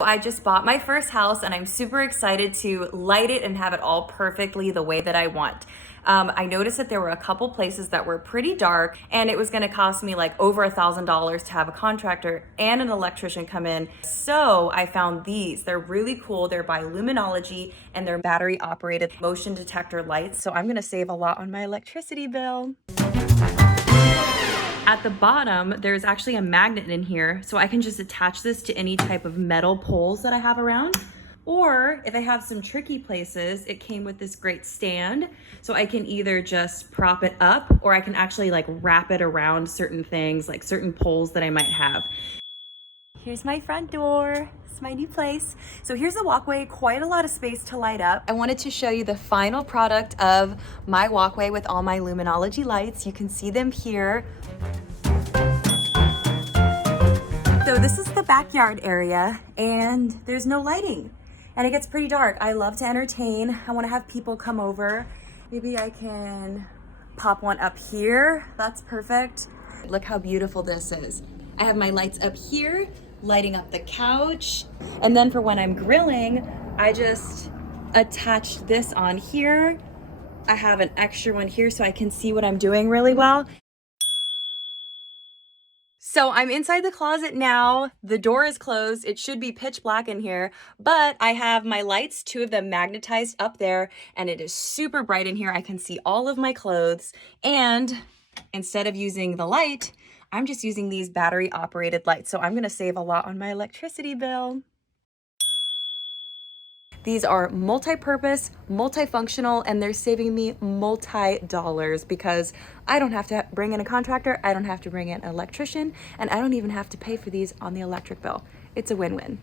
I just bought my first house and I'm super excited to light it and have it all perfectly the way that I want. I noticed that there were a couple places that were pretty dark and it was gonna cost me like over $1,000 to have a contractor and an electrician come in. So I found these. They're really cool. They're by Lumenology and they're battery operated motion detector lights. So I'm gonna save a lot on my electricity bill. At the bottom, there's actually a magnet in here, so I can just attach this to any type of metal poles that I have around. Or if I have some tricky places, it came with this great stand, so I can either just prop it up or I can actually like wrap it around certain things, like certain poles that I might have. Here's my front door. It's my new place. So here's the walkway, quite a lot of space to light up. I wanted to show you the final product of my walkway with all my Lumenology lights. You can see them here. So this is the backyard area and there's no lighting and it gets pretty dark. I love to entertain. I want to have people come over. Maybe I can pop one up here. That's perfect. Look how beautiful this is. I have my lights up here, lighting up the couch. And then for when I'm grilling, I just attach this on here. I have an extra one here so I can see what I'm doing really well. So I'm inside the closet now. The door is closed. It should be pitch black in here, but I have my lights, 2 of them magnetized up there, and it is super bright in here. I can see all of my clothes. And instead of using the light, I'm just using these battery operated lights. So I'm gonna save a lot on my electricity bill. These are multi-purpose, multifunctional, and they're saving me multi-dollars because I don't have to bring in a contractor, I don't have to bring in an electrician, and I don't even have to pay for these on the electric bill. It's a win-win.